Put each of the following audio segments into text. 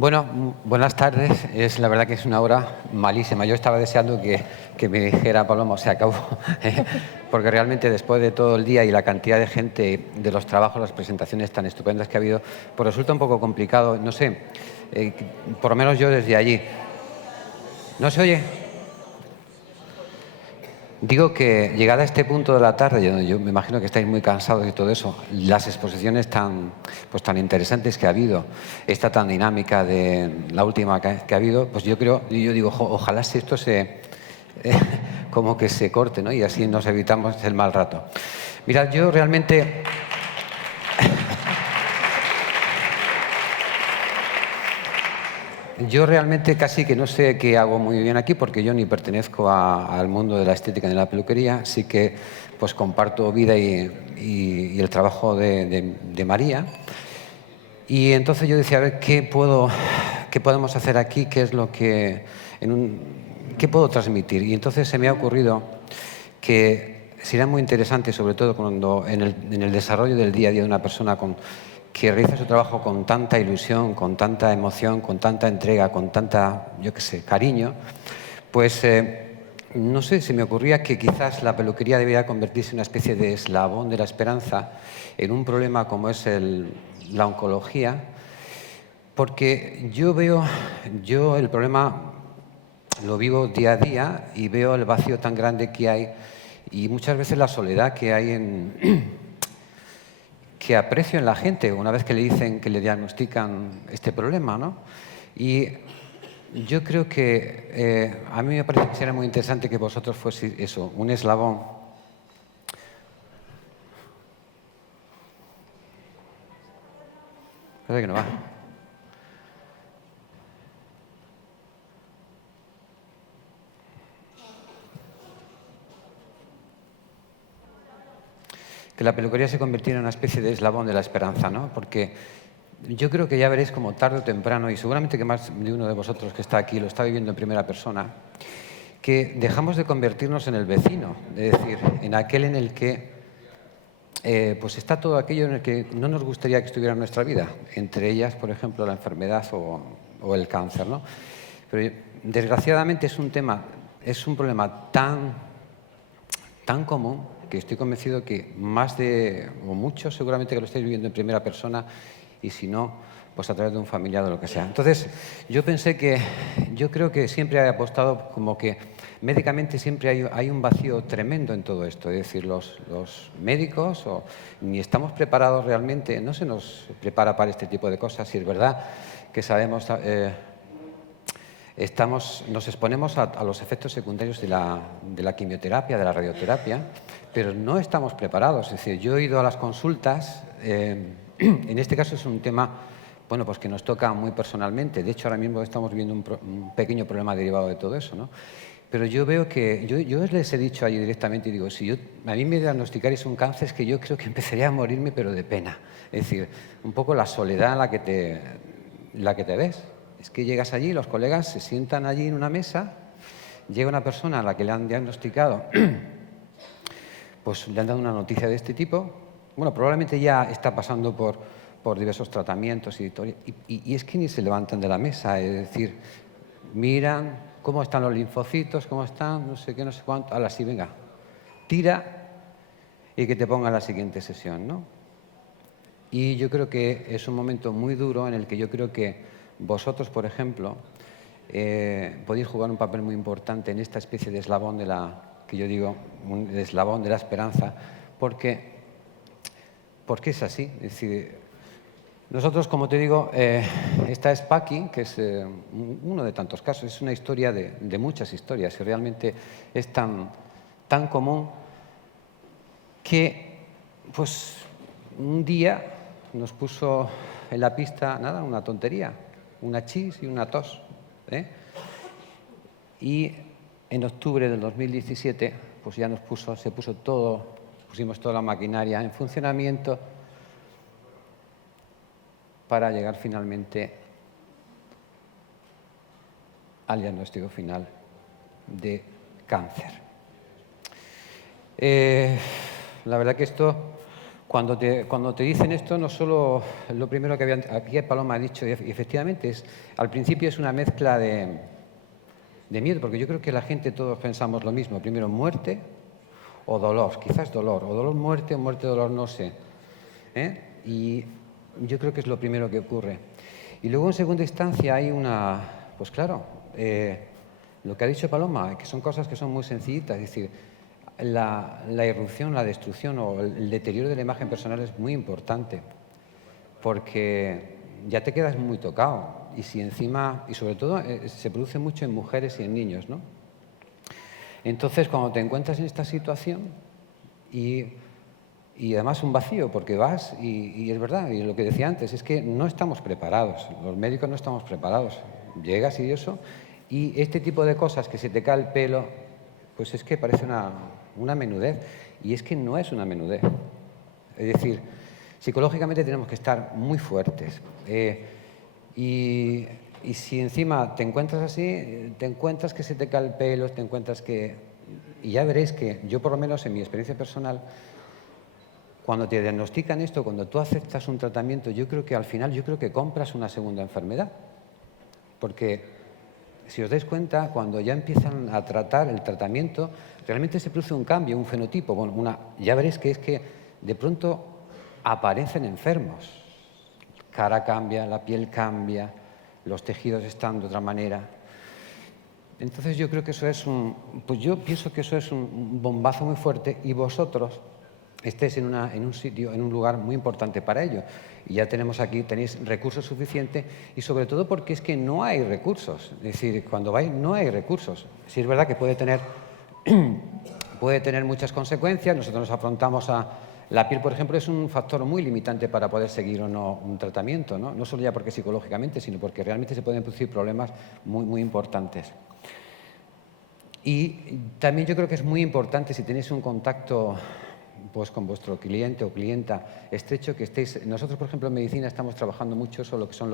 Bueno, buenas tardes. La verdad que es una hora malísima. Yo estaba deseando que me dijera Paloma, se acabó, porque realmente después de todo el día y la cantidad de gente, de los trabajos, las presentaciones tan estupendas que ha habido, pues resulta un poco complicado, no sé, eh, por lo menos yo desde allí. ¿No se oye? Digo que llegada a este punto de la tarde, yo me imagino que estáis muy cansados y todo eso, las exposiciones pues tan interesantes que ha habido, esta tan dinámica de la última que ha habido, pues yo digo, ojalá si esto como que se corte, ¿no? Y así nos evitamos el mal rato. Mirad, yo realmente casi que no sé qué hago muy bien aquí porque yo ni pertenezco al mundo de la estética ni de la peluquería, sí que pues comparto vida y el trabajo de María. Y entonces yo decía, a ver, qué podemos hacer aquí? ¿Qué es lo que, qué puedo transmitir? Y entonces se me ha ocurrido que sería muy interesante, sobre todo cuando en el desarrollo del día a día de una persona que realiza su trabajo con tanta ilusión, con tanta emoción, con tanta entrega, con tanta, yo qué sé, cariño, pues no sé, se me ocurría que quizás la peluquería debería convertirse en una especie de eslabón de la esperanza en un problema como es la oncología, porque yo el problema lo vivo día a día y veo el vacío tan grande que hay y muchas veces la soledad que hay que aprecio en la gente una vez que le dicen, que le diagnostican este problema, ¿no? Y yo creo que a mí me parece que sería muy interesante que vosotros fueseis eso, un eslabón. Parece que no va. Que la peluquería se convirtiera en una especie de eslabón de la esperanza, ¿no? Porque yo creo que ya veréis como tarde o temprano, y seguramente que más de uno de vosotros que está aquí lo está viviendo en primera persona, que dejamos de convertirnos en el vecino, es decir, en aquel en el que pues está todo aquello en el que no nos gustaría que estuviera en nuestra vida, entre ellas, por ejemplo, la enfermedad o el cáncer, ¿no? Pero desgraciadamente es un problema tan común que estoy convencido que o muchos seguramente que lo estáis viviendo en primera persona y si no, pues a través de un familiar o lo que sea. Entonces, yo creo que siempre he apostado como que médicamente siempre hay un vacío tremendo en todo esto. Es decir, los médicos ni estamos preparados realmente, no se nos prepara para este tipo de cosas. Y es verdad que sabemos... nos exponemos a los efectos secundarios de la quimioterapia, de la radioterapia, pero no estamos preparados. Es decir, yo he ido a las consultas, en este caso es un tema bueno, pues que nos toca muy personalmente. De hecho, ahora mismo estamos viendo un pequeño problema derivado de todo eso, ¿no? Pero yo veo que, yo les he dicho allí directamente y digo, a mí me diagnosticarais un cáncer es que yo creo que empezaría a morirme, pero de pena. Es decir, un poco la soledad en la que te ves. Es que llegas allí, los colegas se sientan allí en una mesa, llega una persona a la que le han diagnosticado, pues le han dado una noticia de este tipo, bueno, probablemente ya está pasando por diversos tratamientos y es que ni se levantan de la mesa, es decir, miran cómo están los linfocitos, cómo están, no sé qué, no sé cuánto, ahora sí, venga, tira y que te ponga la siguiente sesión, ¿no? Y yo creo que es un momento muy duro en el que yo creo que vosotros, por ejemplo, podéis jugar un papel muy importante en esta especie de eslabón que yo digo, un eslabón de la esperanza, porque es así. Es decir, nosotros, como te digo, esta es Paqui, que es uno de tantos casos, es una historia de muchas historias y realmente es tan común que, pues, un día nos puso en la pista, nada, una tontería, una chis y una tos, ¿eh? Y en octubre del 2017, pues ya pusimos toda la maquinaria en funcionamiento para llegar finalmente al diagnóstico final de cáncer. La verdad que esto cuando te dicen esto, no solo lo primero que aquí Paloma ha dicho, y efectivamente, al principio es una mezcla de miedo, porque yo creo que la gente todos pensamos lo mismo. Primero, muerte o dolor, quizás dolor, o dolor-muerte o muerte-dolor, no sé. Y yo creo que es lo primero que ocurre. Y luego, en segunda instancia, hay pues claro, lo que ha dicho Paloma, que son cosas que son muy sencillitas, es decir, la irrupción, la destrucción o el deterioro de la imagen personal es muy importante, porque ya te quedas muy tocado. Y si encima, y sobre todo, se produce mucho en mujeres y en niños, ¿no? Entonces, cuando te encuentras en esta situación y además un vacío, porque vas y es verdad, y lo que decía antes, es que no estamos preparados, los médicos no estamos preparados. Llegas y eso, y este tipo de cosas, que se te cae el pelo, pues es que parece una menudez, y es que no es una menudez. Es decir, psicológicamente tenemos que estar muy fuertes. Y si encima te encuentras así, te encuentras que se te cae el pelo, te encuentras que... Y ya veréis que yo, por lo menos en mi experiencia personal, cuando te diagnostican esto, cuando tú aceptas un tratamiento, yo creo que al final compras una segunda enfermedad. Porque si os dais cuenta, cuando ya empiezan a tratar el tratamiento, realmente se produce un cambio, un fenotipo. Bueno, ya veréis que es que de pronto aparecen enfermos. Cara cambia, la piel cambia, los tejidos están de otra manera. Entonces yo creo que eso es yo pienso que eso es un bombazo muy fuerte, y vosotros estéis en un sitio, en un lugar muy importante para ello. Y ya tenéis recursos suficientes, y sobre todo porque es que no hay recursos. Es decir, cuando vais no hay recursos. Sí es verdad que puede tener muchas consecuencias. Nosotros nos afrontamos a... La piel, por ejemplo, es un factor muy limitante para poder seguir o no un tratamiento, ¿no? No solo ya porque psicológicamente, sino porque realmente se pueden producir problemas muy, muy importantes. Y también yo creo que es muy importante, si tenéis un contacto pues con vuestro cliente o clienta estrecho, que estéis... Nosotros, por ejemplo, en medicina estamos trabajando mucho sobre lo que son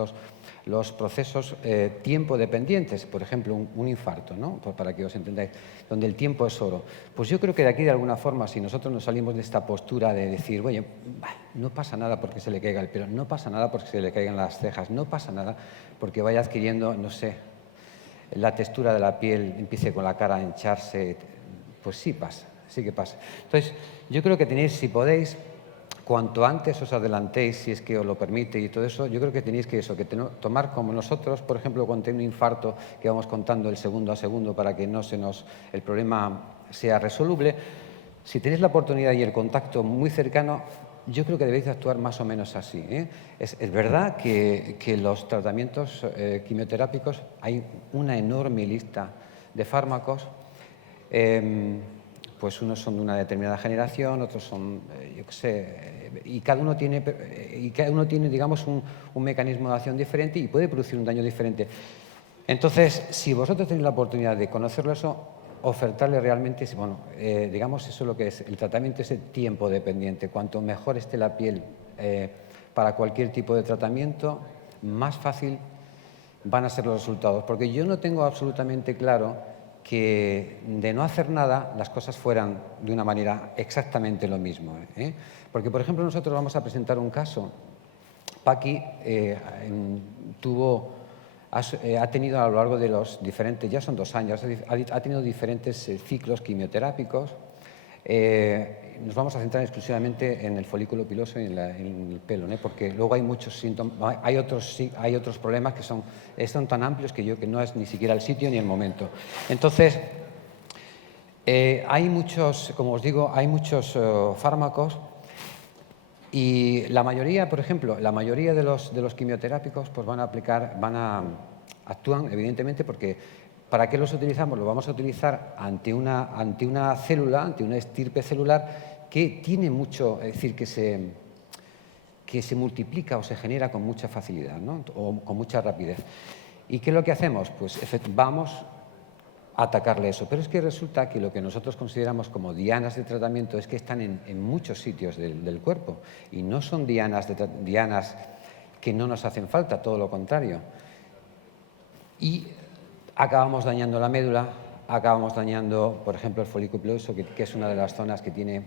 los procesos tiempo dependientes. Por ejemplo, un infarto, ¿no? Pues para que os entendáis, donde el tiempo es oro. Pues yo creo que de aquí, de alguna forma, si nosotros nos salimos de esta postura de decir, oye, no pasa nada porque se le caiga el pelo, no pasa nada porque se le caigan las cejas, no pasa nada porque vaya adquiriendo, no sé, la textura de la piel, empiece con la cara a hincharse, pues sí pasa, sí que pasa. Entonces, yo creo que tenéis, si podéis, cuanto antes os adelantéis, si es que os lo permite y todo eso, yo creo que tenéis que tomar como nosotros, por ejemplo, cuando hay un infarto, que vamos contando el segundo a segundo para que el problema sea resoluble. Si tenéis la oportunidad y el contacto muy cercano, yo creo que debéis actuar más o menos así, ¿eh? Es verdad que los tratamientos quimioterápicos, hay una enorme lista de fármacos. Pues unos son de una determinada generación, otros son, yo qué sé, y cada uno tiene, digamos, un mecanismo de acción diferente y puede producir un daño diferente. Entonces, si vosotros tenéis la oportunidad de conocerlo eso, ofertarle realmente, bueno, digamos, eso es lo que es el tratamiento, ese tiempo dependiente. Cuanto mejor esté la piel para cualquier tipo de tratamiento, más fácil van a ser los resultados. Porque yo no tengo absolutamente claro que de no hacer nada las cosas fueran de una manera exactamente lo mismo, ¿eh? Porque, por ejemplo, nosotros vamos a presentar un caso. Paqui ha tenido a lo largo de los diferentes, ya son 2 años, ha tenido diferentes ciclos quimioterápicos. Nos vamos a centrar exclusivamente en el folículo piloso y en el pelo, ¿no? Porque luego hay muchos síntomas, hay otros problemas que son tan amplios que no es ni siquiera el sitio ni el momento. Entonces, hay muchos, como os digo, hay muchos fármacos, y la mayoría, por ejemplo, la mayoría de los quimioterápicos pues actúan evidentemente porque ¿para qué los utilizamos? Los vamos a utilizar ante una célula, ante una estirpe celular que tiene mucho, es decir, que se multiplica o se genera con mucha facilidad, ¿no? O con mucha rapidez. ¿Y qué es lo que hacemos? Pues vamos a atacarle eso. Pero es que resulta que lo que nosotros consideramos como dianas de tratamiento es que están en muchos sitios del cuerpo, y no son dianas que no nos hacen falta, todo lo contrario. Y acabamos dañando la médula, acabamos dañando, por ejemplo, el folículo piloso, que es una de las zonas que tiene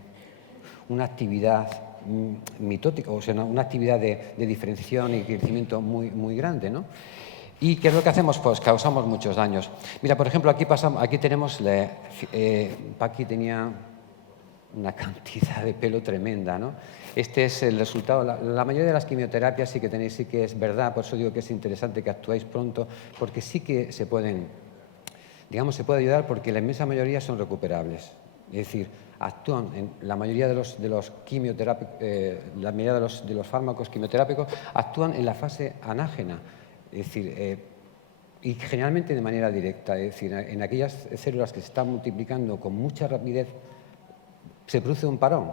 una actividad mitótica, o sea, una actividad de diferenciación y crecimiento muy grande, ¿no? ¿Y qué es lo que hacemos? Pues causamos muchos daños. Mira, por ejemplo, aquí tenemos, Paqui tenía una cantidad de pelo tremenda, ¿no? Este es el resultado. La mayoría de las quimioterapias sí que tenéis, sí que es verdad, por eso digo que es interesante que actuéis pronto, porque sí que se pueden, digamos, se puede ayudar porque la inmensa mayoría son recuperables. Es decir, actúan en la mayoría de los la mayoría de los fármacos quimioterápicos actúan en la fase anágena. Es decir, y generalmente de manera directa, es decir, en aquellas células que se están multiplicando con mucha rapidez, se produce un parón.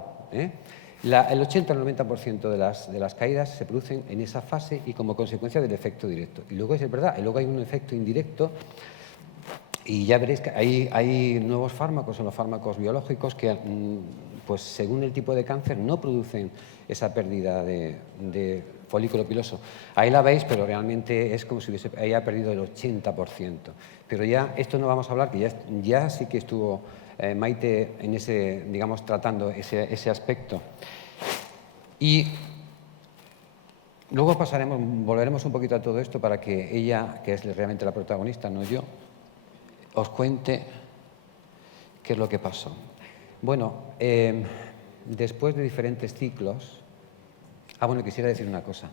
El 80 al 90% de las caídas se producen en esa fase y como consecuencia del efecto directo. Y luego es verdad, y luego hay un efecto indirecto y ya veréis que hay nuevos fármacos, son los fármacos biológicos que, pues según el tipo de cáncer, no producen esa pérdida de folículo piloso. Ahí la veis, pero realmente es como si haya perdido el 80%. Pero ya, esto no vamos a hablar, que ya sí que estuvo Maite en ese, digamos, tratando ese aspecto. Y luego volveremos un poquito a todo esto para que ella, que es realmente la protagonista, no yo, os cuente qué es lo que pasó. Bueno, después de diferentes ciclos... bueno, quisiera decir una cosa.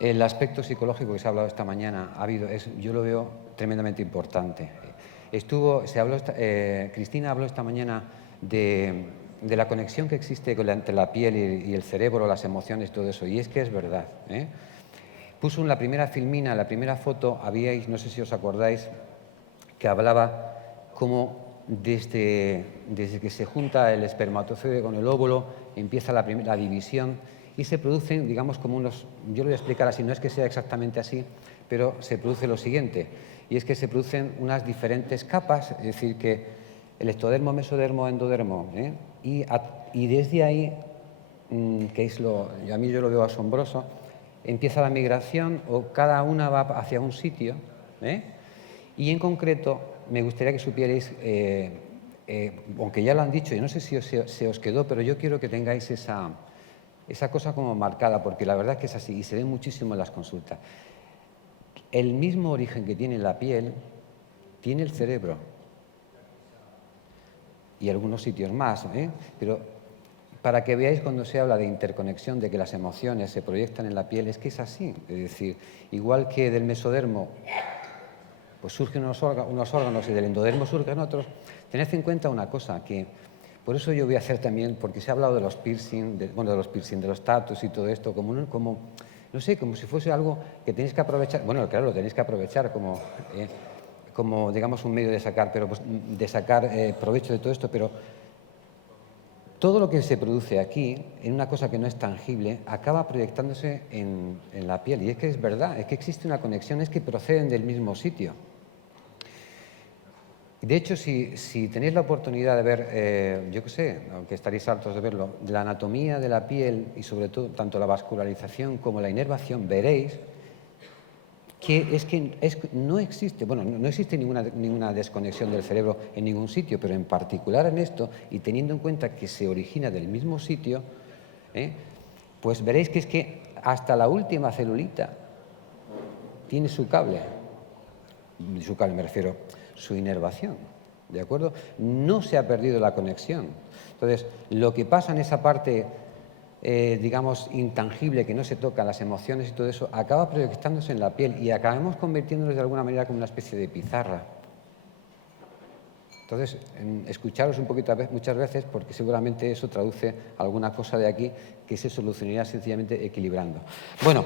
El aspecto psicológico que se ha hablado esta mañana, yo lo veo tremendamente importante. Cristina habló esta mañana de la conexión que existe entre la piel y el cerebro, las emociones, todo eso, y es que es verdad. Puso en la primera filmina, la primera foto, no sé si os acordáis, que hablaba cómo desde que se junta el espermatozoide con el óvulo empieza la división y se producen, digamos, como unos... Yo lo voy a explicar así, no es que sea exactamente así, pero se produce lo siguiente, y es que se producen unas diferentes capas, es decir, que el ectodermo, mesodermo, endodermo, y desde ahí, que es a mí yo lo veo asombroso, empieza la migración o cada una va hacia un sitio, y en concreto me gustaría que supierais, aunque ya lo han dicho, y no sé si se os quedó, pero yo quiero que tengáis esa cosa como marcada, porque la verdad es que es así y se ve muchísimo en las consultas. El mismo origen que tiene la piel tiene el cerebro y algunos sitios más, pero para que veáis cuando se habla de interconexión, de que las emociones se proyectan en la piel, es que es así. Es decir, igual que del mesodermo pues surgen unos órganos y del endodermo surgen otros, tened en cuenta una cosa, que por eso yo voy a hacer también, porque se ha hablado de los piercing, de los tatus y todo esto, como no sé, como si fuese algo que tenéis que aprovechar. Bueno, claro, lo tenéis que aprovechar como digamos, un medio de sacar, provecho de todo esto, pero todo lo que se produce aquí, en una cosa que no es tangible, acaba proyectándose en la piel. Y es que es verdad, es que existe una conexión, es que proceden del mismo sitio. De hecho, si tenéis la oportunidad de ver, yo qué sé, aunque estaréis hartos de verlo, de la anatomía de la piel y sobre todo tanto la vascularización como la inervación, veréis que no existe, bueno, no existe ninguna desconexión del cerebro en ningún sitio, pero en particular en esto, y teniendo en cuenta que se origina del mismo sitio, pues veréis que es que hasta la última celulita tiene su cable me refiero, su inervación, ¿de acuerdo? No se ha perdido la conexión. Entonces, lo que pasa en esa parte, digamos, intangible, que no se toca, las emociones y todo eso, acaba proyectándose en la piel y acabamos convirtiéndonos de alguna manera como una especie de pizarra. Entonces, escucharos un poquito muchas veces, porque seguramente eso traduce alguna cosa de aquí que se solucionaría sencillamente equilibrando. Bueno,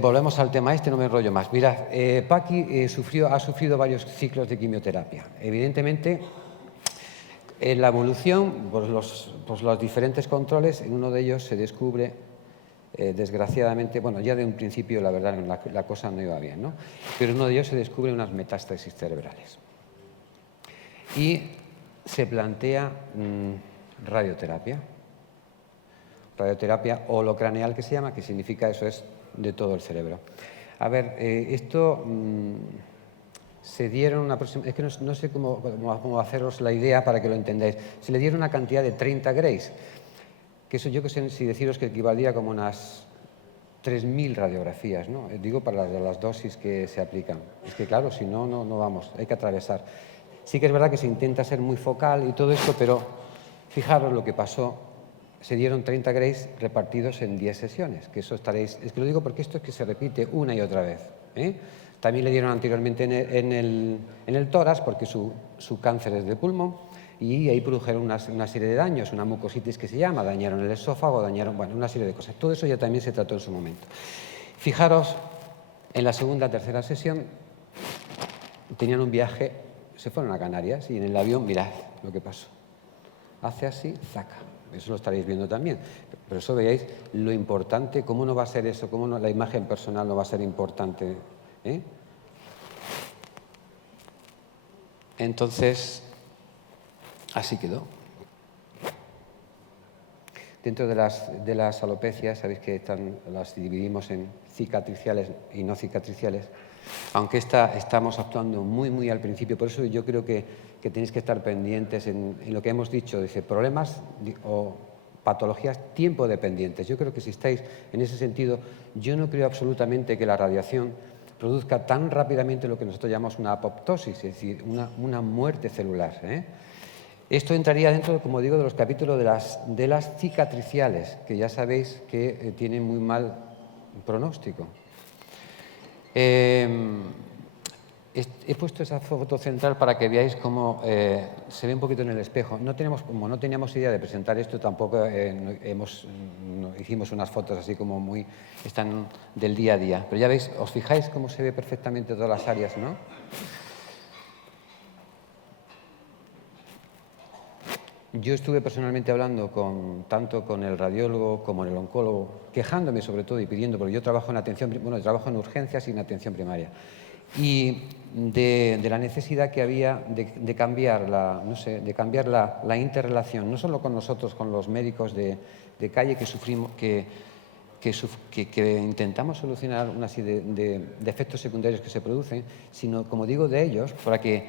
volvemos al tema no me enrollo más. Mirad, Paqui ha sufrido varios ciclos de quimioterapia. Evidentemente, en la evolución, los diferentes controles, en uno de ellos se descubre, desgraciadamente, bueno, ya de un principio la verdad la cosa no iba bien, ¿no? Pero en uno de ellos se descubren unas metástasis cerebrales. Y se plantea radioterapia holocraneal que se llama, que significa eso es de todo el cerebro. A ver, esto se dieron es que no sé cómo haceros la idea para que lo entendáis. Se le dieron una cantidad de 30 grays. que eso yo que sé si deciros que equivalía como unas 3.000 radiografías, ¿no? Digo para las dosis que se aplican. Es que claro, si no, no vamos, hay que atravesar. Sí que es verdad que se intenta ser muy focal y todo esto, pero fijaros lo que pasó. Se dieron 30 Grays repartidos en 10 sesiones, que eso estaréis... Es que lo digo porque esto es que se repite una y otra vez, ¿eh? También le dieron anteriormente en el tórax, porque su cáncer es de pulmón, y ahí produjeron una serie de daños, una mucositis que se llama, dañaron el esófago, dañaron, bueno, una serie de cosas. Todo eso ya también se trató en su momento. Fijaros, en la segunda, tercera sesión, tenían un viaje, se fueron a Canarias, y en el avión, mirad lo que pasó. Hace así, zaca. Eso lo estaréis viendo también. Pero eso veáis lo importante, cómo no va a ser eso, cómo no, la imagen personal no va a ser importante, ¿eh? Entonces, así quedó. Dentro de las alopecias, sabéis que las dividimos en cicatriciales y no cicatriciales, aunque estamos actuando muy al principio. Por eso yo creo que tenéis que estar pendientes en lo que hemos dicho, dice, problemas o patologías tiempo dependientes. Yo creo que si estáis en ese sentido, yo no creo absolutamente que la radiación produzca tan rápidamente lo que nosotros llamamos una apoptosis, es decir, una muerte celular, ¿eh? Esto entraría dentro, como digo, de los capítulos de las cicatriciales, que ya sabéis que tienen muy mal pronóstico. He puesto esa foto central para que veáis cómo se ve un poquito en el espejo. Como no teníamos idea de presentar esto, tampoco hicimos unas fotos así como están del día a día. Pero ya veis, os fijáis cómo se ve perfectamente todas las áreas, ¿no? Yo estuve personalmente hablando tanto con el radiólogo como el oncólogo, quejándome sobre todo y pidiendo, porque yo trabajo trabajo en urgencias y en atención primaria, y de la necesidad que había de cambiar la interrelación, no solo con nosotros, con los médicos de calle que sufrimos, que intentamos solucionar una serie de efectos secundarios que se producen, sino, como digo, de ellos, para que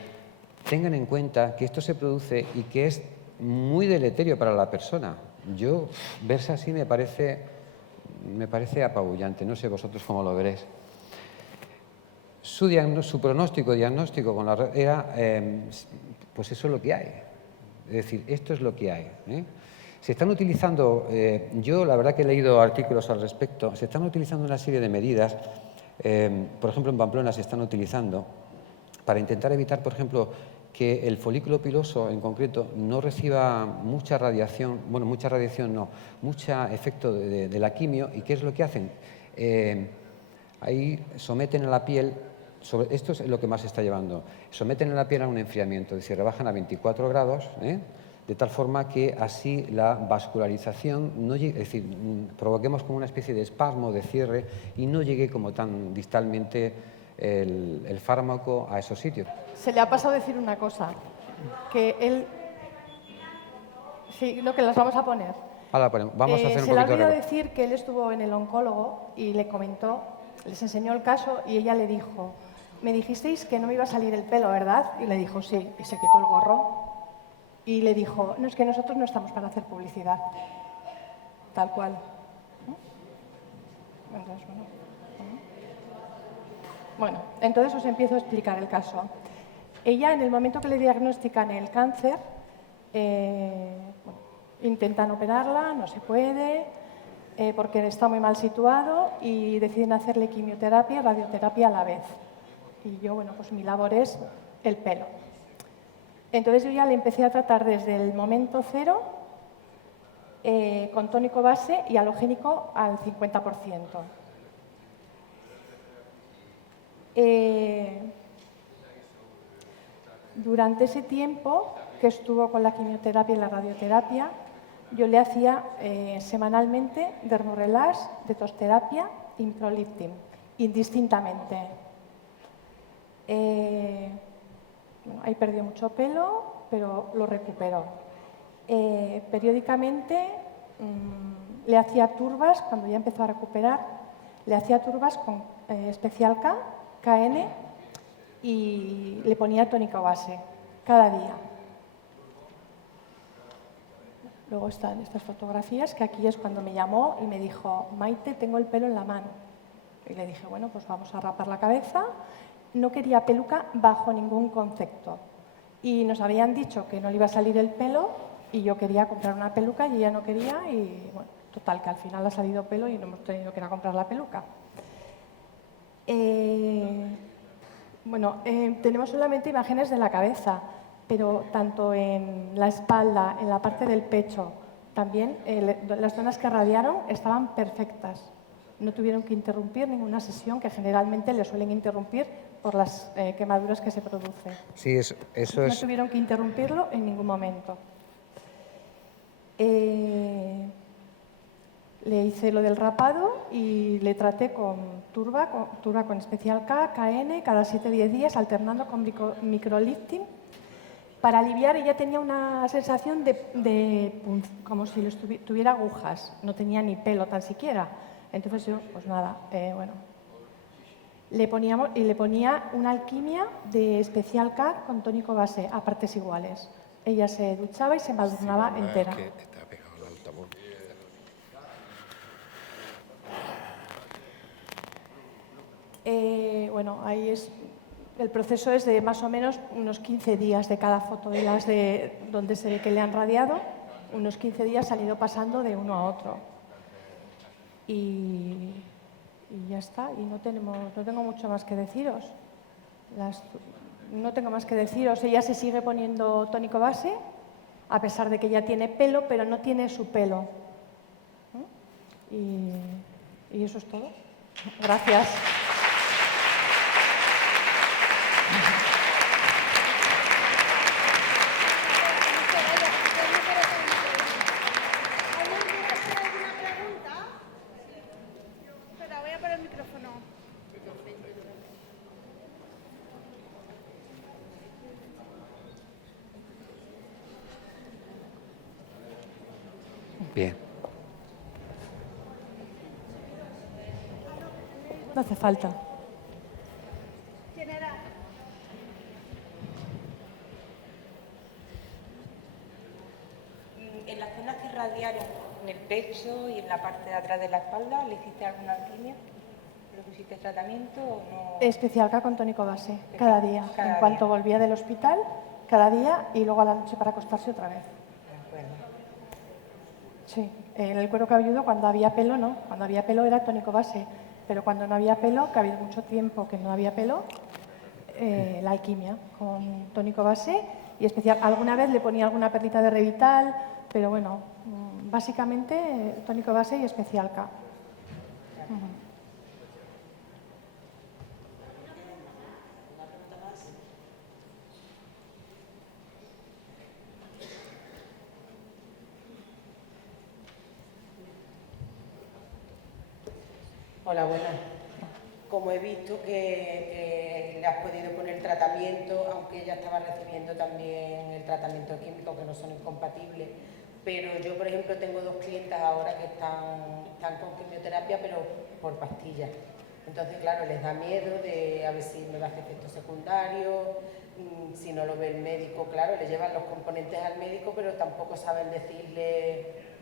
tengan en cuenta que esto se produce y que es muy deleterio para la persona. Yo, verse así me parece apabullante. No sé vosotros cómo lo veréis. Su diagnóstico era, pues eso es lo que hay. Es decir, esto es lo que hay, ¿eh? Se están utilizando, yo la verdad que he leído artículos al respecto, se están utilizando una serie de medidas, por ejemplo en Pamplona se están utilizando para intentar evitar, por ejemplo, que el folículo piloso en concreto no reciba mucha radiación, bueno, mucha radiación no, mucho efecto de la quimio. ¿Y qué es lo que hacen? Ahí someten a la piel, esto es lo que más se está llevando, someten a la piel a un enfriamiento, es decir, rebajan a 24 grados, de tal forma que así la vascularización, no llegue, es decir, provoquemos como una especie de espasmo, de cierre, y no llegue como tan distalmente el fármaco a esos sitios. Se le ha pasado decir una cosa, que él... Sí, lo que las vamos a poner. Ahora vamos a hacer un se le ha poquito olvidado de... decir que él estuvo en el oncólogo y le comentó, les enseñó el caso y ella le dijo, me dijisteis que no me iba a salir el pelo, ¿verdad? Y le dijo, sí, y se quitó el gorro y le dijo, no, es que nosotros no estamos para hacer publicidad. Tal cual. Entonces, bueno, entonces os empiezo a explicar el caso. Ella, en el momento que le diagnostican el cáncer, intentan operarla, no se puede, porque está muy mal situado y deciden hacerle quimioterapia y radioterapia a la vez. Y yo, bueno, pues mi labor es el pelo. Entonces yo ya le empecé a tratar desde el momento cero, con tónico base y halogénico al 50%. Durante ese tiempo que estuvo con la quimioterapia y la radioterapia, yo le hacía semanalmente dermorelax, detoxterapia y microlifting, indistintamente. Bueno, ahí perdió mucho pelo, pero lo recuperó. Periódicamente le hacía turbas, cuando ya empezó a recuperar, le hacía turbas con especial K, KN, y le ponía tónica base cada día. Luego están estas fotografías, que aquí es cuando me llamó y me dijo, Maite, tengo el pelo en la mano. Y le dije, bueno, pues vamos a rapar la cabeza. No quería peluca bajo ningún concepto. Y nos habían dicho que no le iba a salir el pelo y yo quería comprar una peluca y ella no quería y, bueno, total, que al final ha salido pelo y no hemos tenido que ir a comprar la peluca. Tenemos solamente imágenes de la cabeza, pero tanto en la espalda, en la parte del pecho, también las zonas que radiaron estaban perfectas. No tuvieron que interrumpir ninguna sesión, que generalmente le suelen interrumpir por las quemaduras que se producen. Sí, eso No es... tuvieron que interrumpirlo en ningún momento. Le hice lo del rapado y le traté con turba con especial K, KN, cada 7-10 días, alternando con microlifting. Para aliviar, ella tenía una sensación como si tuviera agujas, no tenía ni pelo tan siquiera. Entonces yo, pues nada, le ponía una alquimia de especial K con tónico base a partes iguales. Ella se duchaba y se embadurnaba entera. Es que está pegado al altavoz. Ahí es... El proceso es de más o menos unos 15 días de cada foto de las donde se ve que le han radiado. Unos 15 días han ido pasando de uno a otro. Y ya está. Y no tengo mucho más que deciros. No tengo más que deciros. Ella se sigue poniendo tónico base, a pesar de que ya tiene pelo, pero no tiene su pelo. Y eso es todo. Gracias. Bien. No hace falta. ¿Quién era? En las zonas que radiaron, en el pecho y en la parte de atrás de la espalda, ¿le hiciste alguna alquimia? ¿Le pusiste tratamiento o no? Especial K con tónico base, cada día. Cada En cuanto día. volvía del hospital, cada día y luego a la noche para acostarse otra vez. De acuerdo. Sí, en el cuero cabelludo cuando había pelo no, cuando había pelo era tónico base, pero cuando no había pelo, que ha habido mucho tiempo que no había pelo, la alquimia con tónico base y especial. Alguna vez le ponía alguna perlita de Revital, pero bueno, básicamente tónico base y especial K. Hola, buenas. Como he visto que le has podido poner tratamiento, aunque ella estaba recibiendo también el tratamiento químico, que no son incompatibles, pero yo, por ejemplo, tengo 2 clientas ahora que están con quimioterapia, pero por pastillas. Entonces, claro, les da miedo de a ver si me va a hacer efectos secundarios, si no lo ve el médico, claro, le llevan los componentes al médico, pero tampoco saben decirle...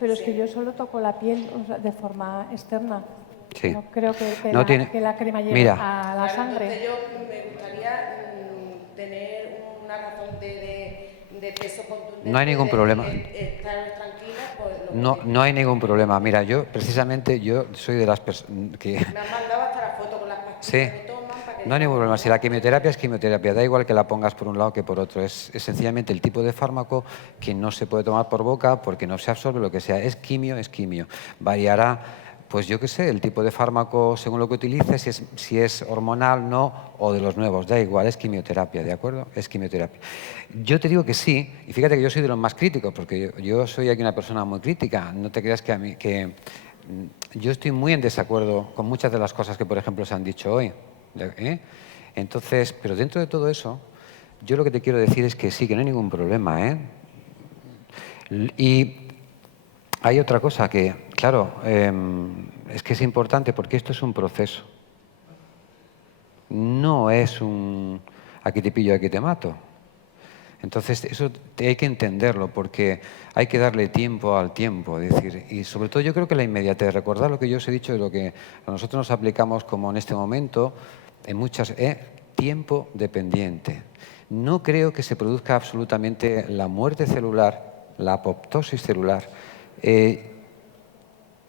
Pero es que yo solo toco la piel de forma externa. Sí. No creo que la crema llegue Mira. a la sangre. Entonces yo me gustaría tener una razón de peso contundente. No hay ningún problema. Estar tranquila. Pues, No hay ningún problema. Mira, yo precisamente soy de las personas que... Me han mandado hasta la foto con las pastillas Sí. que toman. Para que No hay ningún problema. Si la quimioterapia es quimioterapia, da igual que la pongas por un lado que por otro. Es sencillamente el tipo de fármaco que no se puede tomar por boca porque no se absorbe, lo que sea. Es quimio, es quimio. Variará, pues yo qué sé, el tipo de fármaco según lo que utilices, si es hormonal, no, o de los nuevos. Da igual, es quimioterapia, ¿de acuerdo? Es quimioterapia. Yo te digo que sí, y fíjate que yo soy de los más críticos, porque yo soy aquí una persona muy crítica. No te creas que yo estoy muy en desacuerdo con muchas de las cosas que, por ejemplo, se han dicho hoy. Entonces, pero dentro de todo eso, yo lo que te quiero decir es que sí, que no hay ningún problema, ¿eh? Y hay otra cosa que, claro, es que es importante porque esto es un proceso. No es un aquí te pillo, aquí te mato. Entonces, eso hay que entenderlo porque hay que darle tiempo al tiempo. Es decir, y sobre todo yo creo que la inmediatez, recordar lo que yo os he dicho y lo que a nosotros nos aplicamos como en este momento, en muchas, tiempo dependiente. No creo que se produzca absolutamente la muerte celular, la apoptosis celular,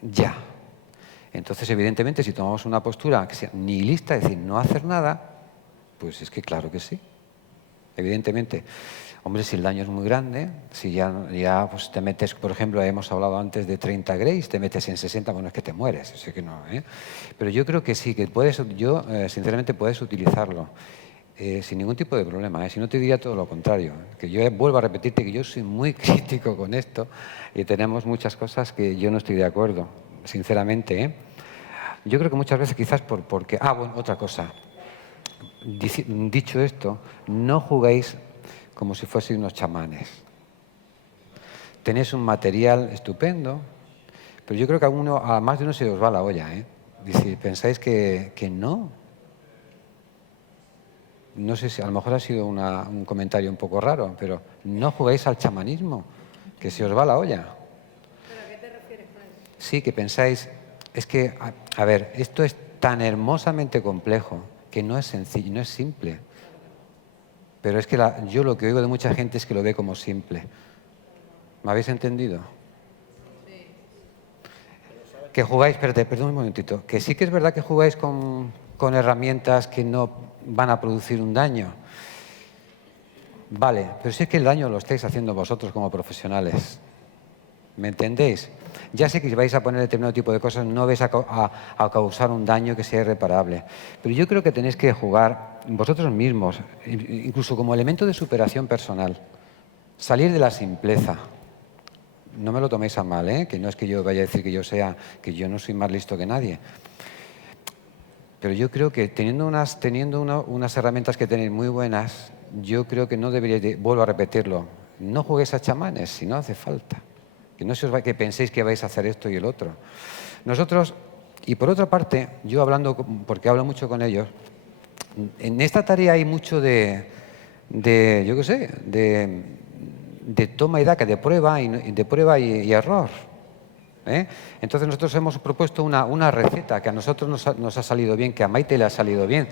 ya. Entonces, evidentemente, si tomamos una postura que sea nihilista, es decir, no hacer nada, pues es que claro que sí. Evidentemente, hombre, si el daño es muy grande, si ya pues te metes, por ejemplo, hemos hablado antes de 30 grays, te metes en 60, bueno, es que te mueres, así que no, ¿eh? Pero yo creo que sí, que puedes, sinceramente puedes utilizarlo sin ningún tipo de problema, ¿eh? Si no te diría todo lo contrario, que yo vuelvo a repetirte que yo soy muy crítico con esto y tenemos muchas cosas que yo no estoy de acuerdo, sinceramente, ¿eh? Yo creo que muchas veces quizás porque... Ah, bueno, otra cosa. Dicho esto, no juguéis como si fueseis unos chamanes. Tenéis un material estupendo, pero yo creo que a más de uno se os va la olla, ¿eh? Si pensáis que no. No sé si a lo mejor ha sido un comentario un poco raro, pero no juguéis al chamanismo, que se os va la olla. ¿Pero a qué te refieres con eso? Sí, que pensáis, es que, a ver, esto es tan hermosamente complejo que no es sencillo, no es simple. Pero es que yo lo que oigo de mucha gente es que lo ve como simple. ¿Me habéis entendido? Sí. Que jugáis, espérate, perdón un momentito, que sí que es verdad que jugáis con herramientas que no van a producir un daño. Vale, pero si es que el daño lo estáis haciendo vosotros como profesionales. ¿Me entendéis? Ya sé que si vais a poner determinado tipo de cosas no vais a causar un daño que sea irreparable. Pero yo creo que tenéis que jugar vosotros mismos, incluso como elemento de superación personal. Salir de la simpleza. No me lo toméis a mal, ¿eh? Que no es que yo vaya a decir que yo no soy más listo que nadie. Pero yo creo que teniendo unas herramientas que tenéis muy buenas, yo creo que no deberíais, vuelvo a repetirlo, no juguéis a chamanes si no hace falta. Que penséis que vais a hacer esto y el otro. Nosotros, y por otra parte, yo hablando, porque hablo mucho con ellos, en esta tarea hay mucho yo qué sé, de toma y daca, de prueba y error. ¿Eh? Entonces nosotros hemos propuesto una receta que a nosotros nos ha salido bien, que a Maite le ha salido bien,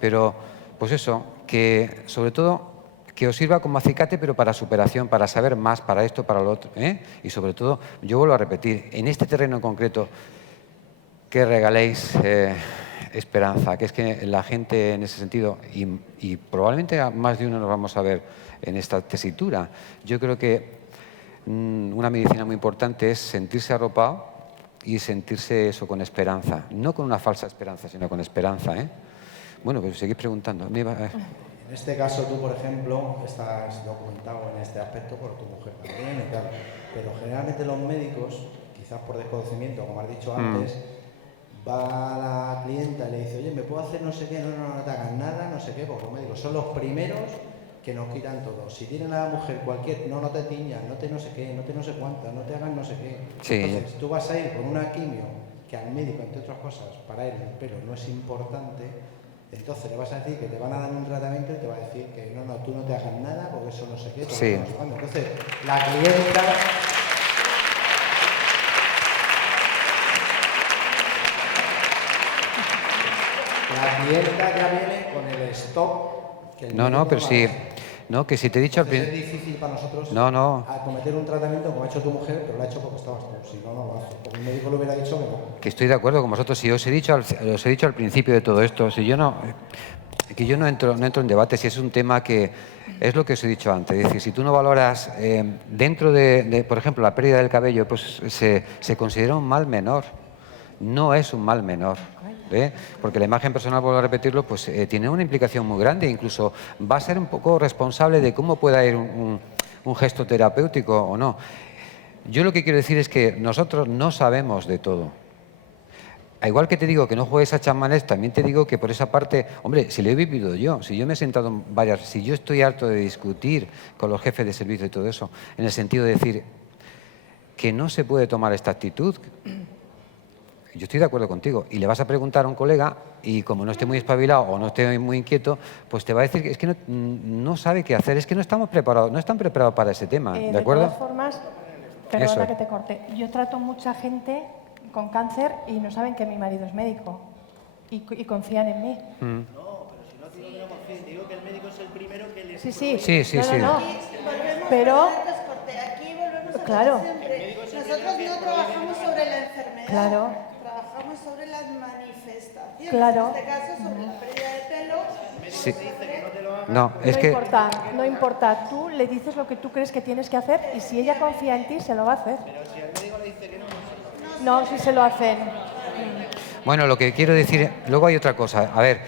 pero pues eso, que sobre todo que os sirva como acicate, pero para superación, para saber más, para esto, para lo otro, ¿eh? Y sobre todo, yo vuelvo a repetir, en este terreno en concreto, que regaléis esperanza, que es que la gente en ese sentido, y probablemente a más de uno nos vamos a ver en esta tesitura, yo creo que una medicina muy importante es sentirse arropado y sentirse eso con esperanza. No con una falsa esperanza, sino con esperanza, ¿eh? Bueno, pues seguís preguntando. En este caso tú, por ejemplo, estás documentado en este aspecto por tu mujer también y tal. Pero generalmente los médicos, quizás por desconocimiento, como has dicho antes, va a la clienta y le dice, oye, ¿me puedo hacer no sé qué? No te hagas nada, no sé qué, porque los médicos son los primeros que nos quitan todo. Si tienen a la mujer cualquier, no te tiñas, no te no sé qué, no te no sé cuántas, no te hagan no sé qué. Sí. Entonces, tú vas a ir con una quimio que al médico, entre otras cosas, para él el pelo no es importante, entonces le vas a decir que te van a dar un tratamiento y te va a decir que no, tú no te hagas nada porque eso no sé qué. Sí. No sé cuándo. Entonces, la clienta... La clienta ya viene con el stock que el pero sí. No, que si te he dicho al principio... Es difícil para nosotros acometer un tratamiento como ha hecho tu mujer, pero lo ha hecho porque estabas tú. Si no, no lo hace. Porque el médico le hubiera dicho que no. Que estoy de acuerdo con vosotros. Si os he dicho al principio de todo esto, si yo no entro en debate, si es un tema que es lo que os he dicho antes. Es decir, si tú no valoras dentro de, por ejemplo, la pérdida del cabello, pues se considera un mal menor. No es un mal menor. ¿Eh? Porque la imagen personal, vuelvo a repetirlo, pues tiene una implicación muy grande, incluso va a ser un poco responsable de cómo pueda ir un gesto terapéutico o no. Yo lo que quiero decir es que nosotros no sabemos de todo. A igual que te digo que no juegues a chamanes, también te digo que por esa parte, hombre, si lo he vivido yo, si yo me he sentado en si yo estoy harto de discutir con los jefes de servicio y todo eso, en el sentido de decir que no se puede tomar esta actitud. Yo estoy de acuerdo contigo. Y le vas a preguntar a un colega y como no esté muy espabilado o no esté muy inquieto, pues te va a decir que es que no sabe qué hacer, es que no estamos preparados, no están preparados para ese tema, ¿de acuerdo? De todas formas, perdona que te corte, yo trato mucha gente con cáncer y no saben que mi marido es médico y confían en mí. Digo que el médico es el primero que les... Sí, sí. Sí. No. Pero, Aquí volvemos a claro. siempre. Nosotros no trabajamos sobre la enfermedad, Claro. trabajamos sobre las manifestaciones. Claro. En este caso, sobre la pérdida de pelo. Sí. No, es que... No importa, tú le dices lo que tú crees que tienes que hacer y si ella confía en ti, se lo va a hacer. Pero si el médico le dice que no... No, si se lo hacen. Bueno, lo que quiero decir, luego hay otra cosa. A ver,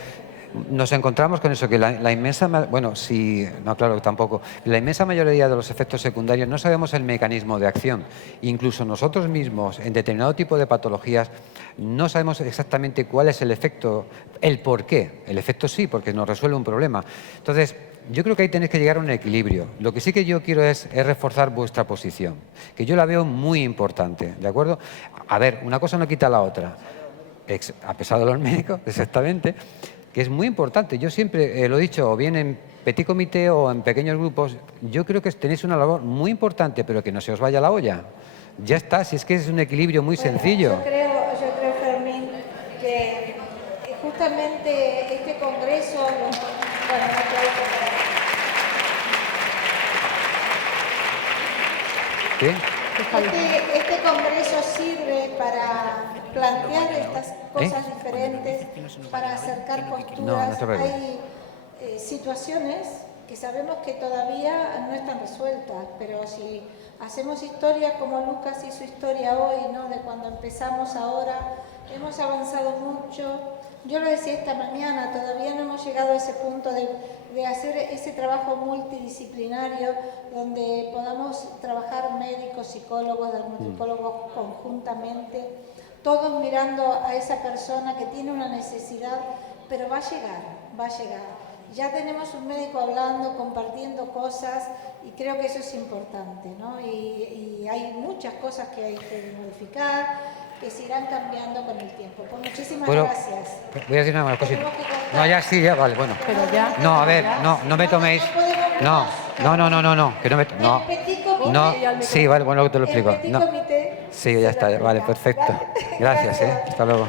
nos encontramos con eso, que la inmensa... Bueno, sí, no, claro que tampoco. La inmensa mayoría de los efectos secundarios no sabemos el mecanismo de acción. Incluso nosotros mismos, en determinado tipo de patologías, no sabemos exactamente cuál es el efecto, el por qué. El efecto sí, porque nos resuelve un problema. Entonces, yo creo que ahí tenéis que llegar a un equilibrio. Lo que sí que yo quiero es reforzar vuestra posición, que yo la veo muy importante, ¿de acuerdo? A ver, una cosa no quita la otra. A pesar de los médicos, exactamente, que es muy importante. Yo siempre lo he dicho, o bien en petit comité o en pequeños grupos, yo creo que tenéis una labor muy importante, pero que no se os vaya la olla. Ya está, si es que es un equilibrio muy sencillo. Yo creo, Fermín, que justamente este congreso, ¿Sí? este congreso sirve para plantear estas cosas diferentes, para acercar posturas. te preocupes. Hay situaciones que sabemos que todavía no están resueltas, pero si hacemos historia como Lucas hizo historia hoy, ¿no? De cuando empezamos ahora, hemos avanzado mucho. Yo lo decía esta mañana, todavía no hemos llegado a ese punto de hacer ese trabajo multidisciplinario donde podamos trabajar médicos, psicólogos, dermatólogos conjuntamente, todos mirando a esa persona que tiene una necesidad, pero va a llegar. Ya tenemos un médico hablando, compartiendo cosas y creo que eso es importante, ¿no? Y hay muchas cosas que hay que modificar, que se irán cambiando con el tiempo. Pues muchísimas gracias. Voy a decir una cosita. Tenemos que cortar. No, ya sí, ya, vale, bueno. Pero ya. No, a ver, no me toméis... No, que no me... No, El petit comité. no, sí, vale, bueno, luego te lo explico. El petit No. comité Sí, ya está, vale, perfecto. Vale. Gracias, hasta luego.